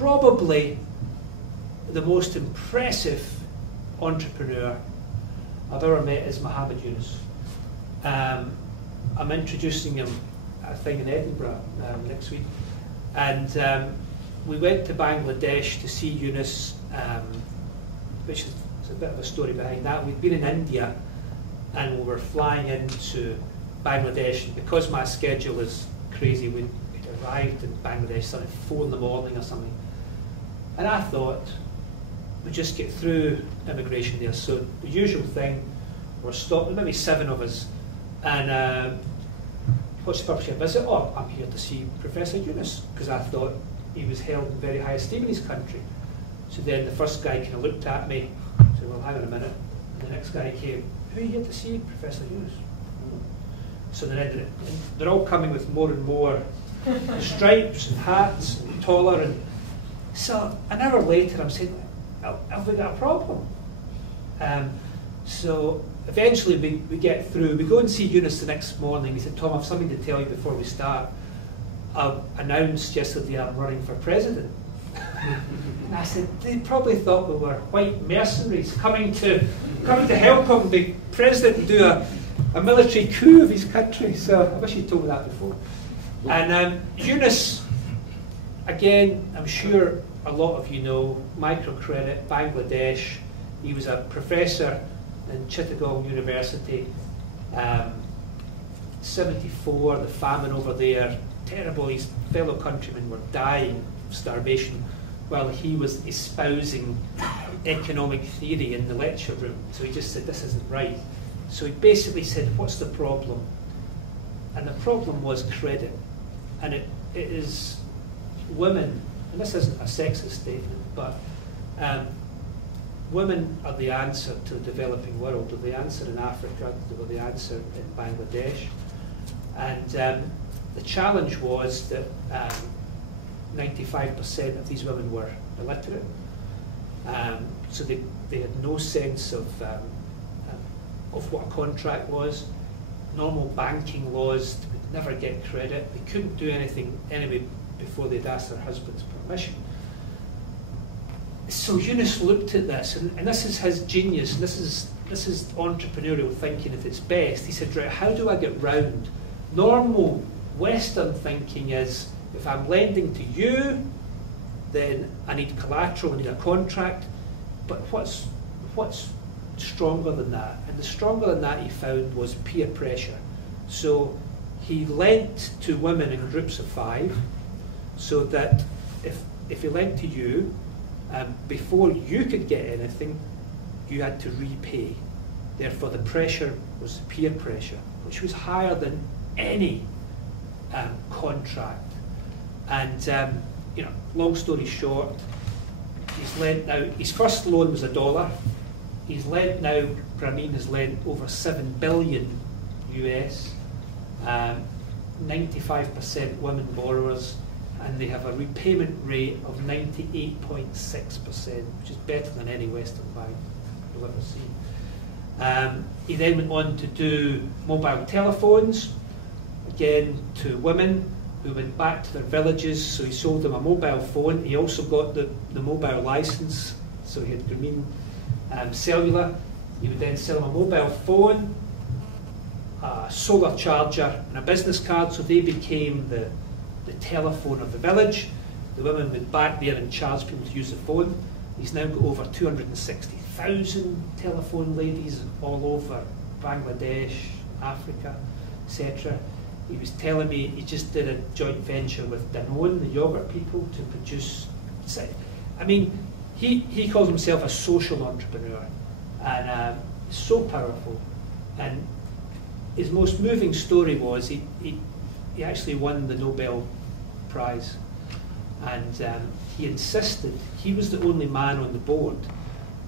probably the most impressive entrepreneur I've ever met is Muhammad Yunus. I'm introducing him at a thing in Edinburgh next week. And we went to Bangladesh to see Yunus, which is a bit of a story behind that. We'd been in India and we were flying into Bangladesh, and because my schedule is crazy, we'd arrived in Bangladesh at 4 in the morning or something. And I thought we'd just get through immigration there. So the usual thing, we're stopped, maybe 7 of us, and what's the purpose of your visit? Oh, I'm here to see Professor Yunus, because I thought he was held in very high esteem in his country. So then the first guy kind of looked at me, said, well, hang on a minute. And the next guy came, who are you here to see? Professor Yunus. So then they're all coming with more and more stripes and hats and taller. And so an hour later, I'm saying, have we got a problem? So eventually we get through. We go and see Yunus the next morning. He said, Tom, I have something to tell you before we start. I've announced yesterday I'm running for president. And I said, they probably thought we were white mercenaries coming to help him be president and do a military coup of his country. So I wish he'd told me that before. And Yunus, again, I'm sure a lot of you know, microcredit, Bangladesh. He was a professor in Chittagong University. 74, the famine over there, terrible. His fellow countrymen were dying of starvation while he was espousing economic theory in the lecture room. So he just said, this isn't right. So he basically said, what's the problem? And the problem was credit. And it is women, and this isn't a sexist statement, but women are the answer to the developing world. They're the answer in Africa, they're the answer in Bangladesh. And the challenge was that 95% of these women were illiterate. So they had no sense of what a contract was. Normal banking laws, they would never get credit. They couldn't do anything anyway before they'd asked their husband's permission. So Yunus looked at this, and this is his genius, and this is entrepreneurial thinking at its best. He said, right, how do I get round? Normal Western thinking is, if I'm lending to you, then I need collateral, I need a contract. But what's stronger than that? And the stronger than that he found was peer pressure. So he lent to women in groups of 5, so that if he lent to you, before you could get anything, you had to repay. Therefore, the pressure was peer pressure, which was higher than any contract. And long story short, he's lent now. His first loan was $1. He's lent now. Grameen has lent over $7 billion US. 95% women borrowers, and they have a repayment rate of 98.6%, which is better than any Western bank you'll ever see. He then went on to do mobile telephones, again to women who went back to their villages, so he sold them a mobile phone. He also got the mobile license, so he had Grameen Cellular. He would then sell them a mobile phone, a solar charger, and a business card, so they became the telephone of the village. The women would back there and charge people to use the phone. He's now got over 260,000 telephone ladies all over Bangladesh, Africa, etc. He was telling me he just did a joint venture with Danone, the yogurt people, to produce. I mean, he calls himself a social entrepreneur, and so powerful. And his most moving story was he actually won the Nobel Prize, and he insisted, he was the only man on the board,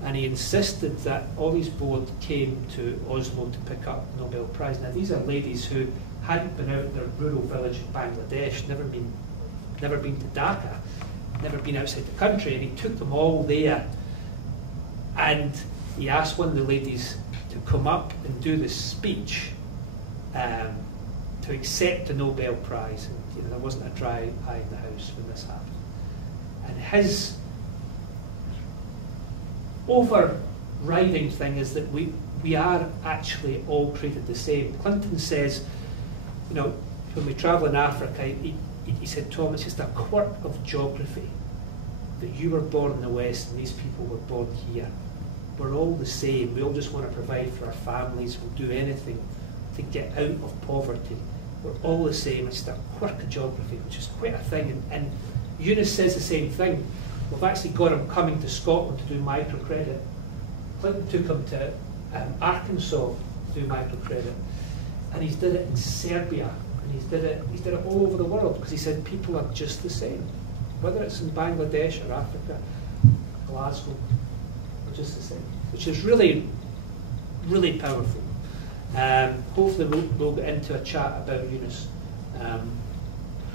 and he insisted that all his board came to Oslo to pick up the Nobel Prize. Now these are ladies who hadn't been out in their rural village in Bangladesh, never been to Dhaka, never been outside the country, and he took them all there, and he asked one of the ladies to come up and do this speech to accept the Nobel Prize. And there wasn't a dry eye in the house when this happened. And his overriding thing is that we are actually all created the same. Clinton says, you know, when we travel in Africa, he said, Tom, it's just a quirk of geography that you were born in the West and these people were born here. We're all the same. We all just want to provide for our families. We'll do anything to get out of poverty. We're all the same. It's just a quirk of geography, which is quite a thing. And Eunice says the same thing. We've actually got him coming to Scotland to do microcredit. Clinton took him to Arkansas to do microcredit. And he's did it in Serbia. And he's did it all over the world, because he said people are just the same. Whether it's in Bangladesh or Africa, Glasgow, we're just the same. Which is really, really powerful. Hopefully we'll get into a chat about Eunice.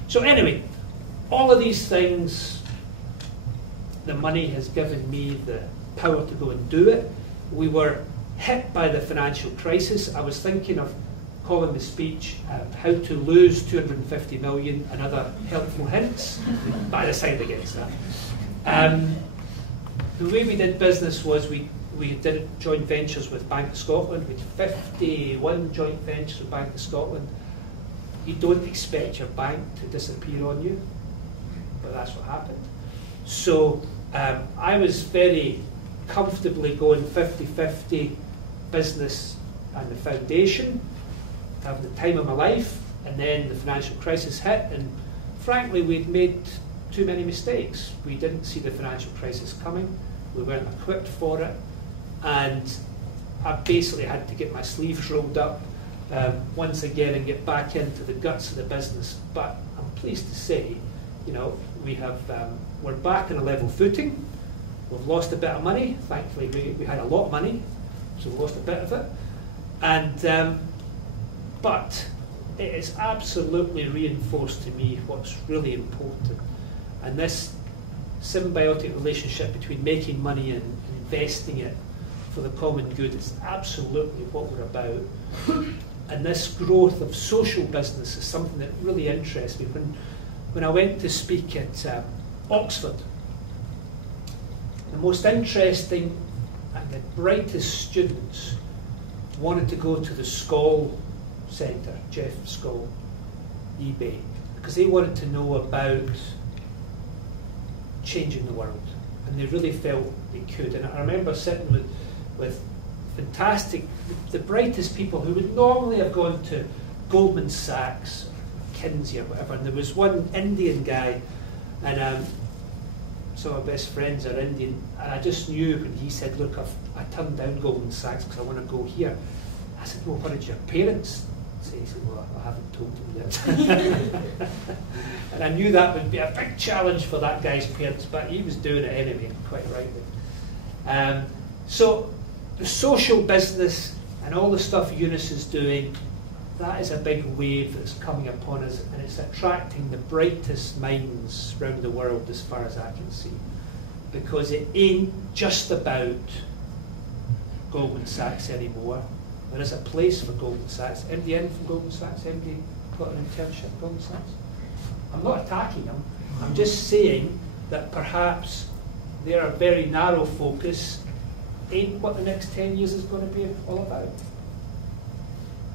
So anyway, all of these things, the money has given me the power to go and do it. We were hit by the financial crisis. I was thinking of calling the speech How to Lose 250 Million and Other Helpful Hints, but I decided against that. The way we did business was we did joint ventures with Bank of Scotland. We had 51 joint ventures with Bank of Scotland. You don't expect your bank to disappear on you, but that's what happened. So I was very comfortably going 50-50 business and the foundation, having the time of my life, and then the financial crisis hit, and frankly we'd made too many mistakes. We didn't see the financial crisis coming, we weren't equipped for it, and I basically had to get my sleeves rolled up once again and get back into the guts of the business. But I'm pleased to say, you know, we're back on a level footing. We've lost a bit of money. Thankfully, we had a lot of money, so we lost a bit of it. And but it has absolutely reinforced to me what's really important. And this symbiotic relationship between making money and investing it for the common good is absolutely what we're about. And this growth of social business is something that really interests me. When I went to speak at Oxford, the most interesting and the brightest students wanted to go to the Skoll Centre, Jeff Skoll, eBay, because they wanted to know about changing the world, and they really felt they could. And I remember sitting with fantastic, the brightest people who would normally have gone to Goldman Sachs, Kinsey or whatever, and there was one Indian guy, and some of my best friends are Indian, and I just knew when he said, look, I turned down Goldman Sachs because I want to go here. I said, well, what did your parents say? He said, well, I haven't told them yet. And I knew that would be a big challenge for that guy's parents, but he was doing it anyway, quite rightly. So the social business and all the stuff Eunice is doing, that is a big wave that's coming upon us, and it's attracting the brightest minds around the world as far as I can see. Because it ain't just about Goldman Sachs anymore. There is a place for Goldman Sachs. Anybody in from Goldman Sachs? Anybody got an internship at Goldman Sachs? I'm not attacking them. I'm just saying that perhaps their very narrow focus ain't what the next 10 years is going to be all about.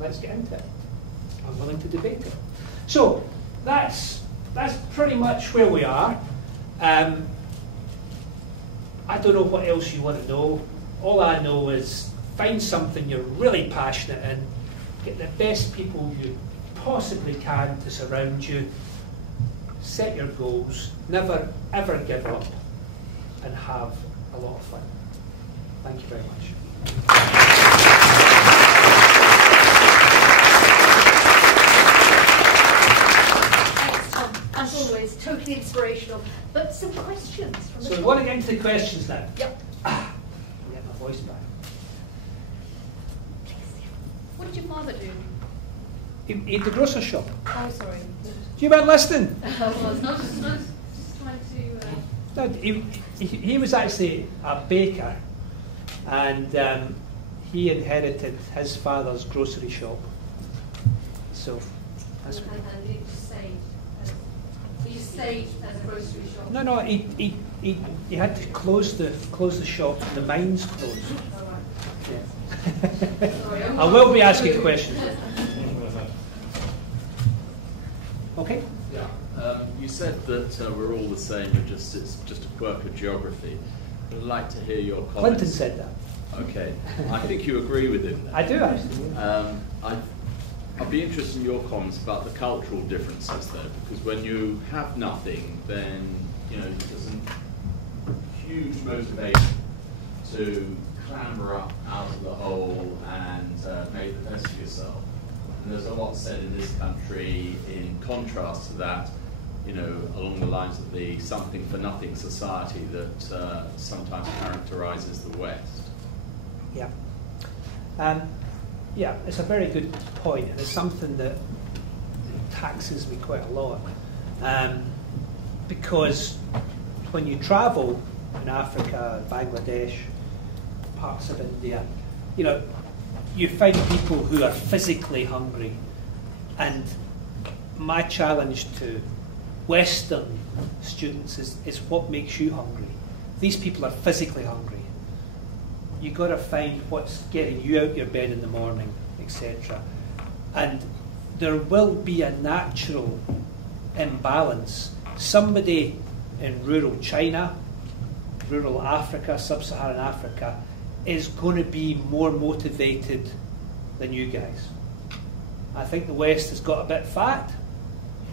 Let's get into it. I'm willing to debate it. So that's pretty much where we are. I don't know what else you want to know. All I know is find something you're really passionate in, get the best people you possibly can to surround you, set your goals, never ever give up, and have a lot of fun. Thank you very much. As always, totally inspirational. But some questions from the So we want to get into the questions now. Yep. Get my voice back. What did your father do? He had the grocery shop. Oh, sorry. You weren't listening. I was not just trying to... No, he was actually a baker, and he inherited his father's grocery shop. So that's And you just say, you stayed as a grocery shop? No, no. He had to close the shop. The mines closed. Oh, right. Yeah. Sorry, I will be asking questions. Okay. Yeah. You said that we're all the same, it's just a quirk of geography. I'd like to hear your comments. Clinton said that. Okay. I think you agree with him. I do actually. I'd be interested in your comments about the cultural differences there, because when you have nothing, then there's a huge motivation to clamber up out of the hole and make the best of yourself. And there's a lot said in this country in contrast to that, along the lines of the something for nothing society that sometimes characterizes the West. Yeah. Yeah, it's a very good point, and it's something that taxes me quite a lot. Because when you travel in Africa, Bangladesh, parts of India, you find people who are physically hungry. And my challenge to Western students is what makes you hungry. These people are physically hungry. You've got to find what's getting you out of your bed in the morning, etc. And there will be a natural imbalance. Somebody in rural China, rural Africa, sub-Saharan Africa, is going to be more motivated than you guys. I think the West has got a bit fat,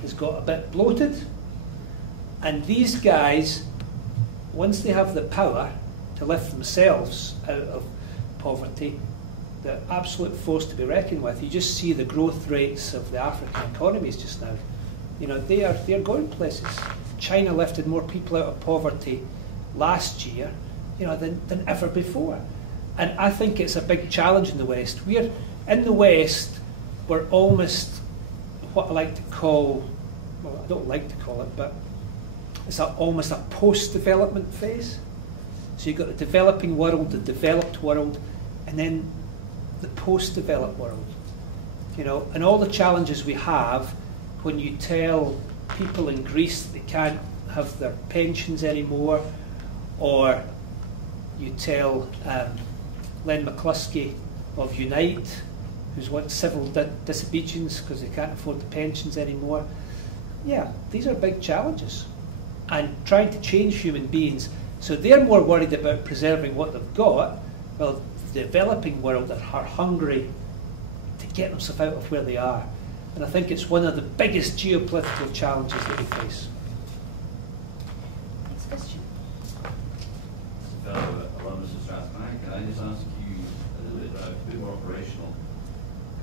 has got a bit bloated, and these guys, once they have the power to lift themselves out of poverty, they're absolute force to be reckoned with. You just see the growth rates of the African economies just now. They're going places. China lifted more people out of poverty last year, than ever before. And I think it's a big challenge in the West. In the West, we're almost what I like to call, well, I don't like to call it, but it's almost a post-development phase. So you've got the developing world, the developed world, and then the post-developed world. And all the challenges we have when you tell people in Greece that they can't have their pensions anymore, or you tell Len McCluskey of Unite, who's won civil disobedience because they can't afford the pensions anymore. Yeah, these are big challenges. And trying to change human beings, so they're more worried about preserving what they've got, while the developing world are hungry to get themselves out of where they are. And I think it's one of the biggest geopolitical challenges that we face. Next question. Fellow alumnus of Strathbank, can I just ask you a bit more operational?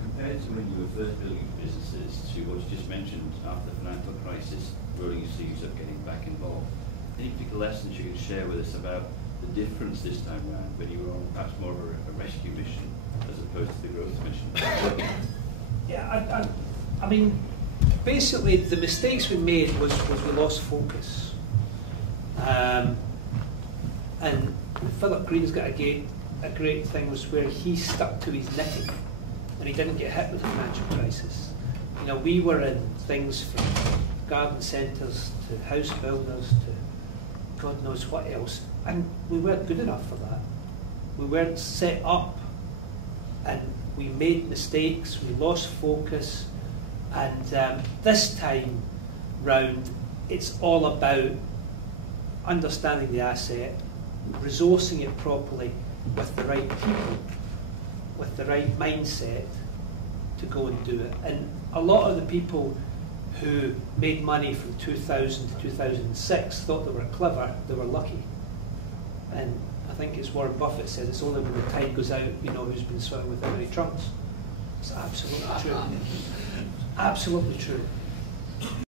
Compared to when you were first building businesses to what you just mentioned after the financial crisis, rolling your sleeves up, getting back involved, any particular lessons you can share with us about the difference this time around when you were on perhaps more of a rescue mission as opposed to the growth mission? Yeah, I mean, basically the mistakes we made was we lost focus. And Philip Green's got a great thing was where he stuck to his knitting and he didn't get hit with the financial crisis. We were in things from garden centres to house builders to God knows what else, and we weren't good enough for that. We weren't set up, and we made mistakes, we lost focus, and this time round it's all about understanding the asset, resourcing it properly with the right people, with the right mindset to go and do it. And a lot of the people who made money from 2000 to 2006 thought they were clever, they were lucky. And I think as Warren Buffett said, it's only when the tide goes out you know who's been swimming without any trunks. It's absolutely true. Absolutely true.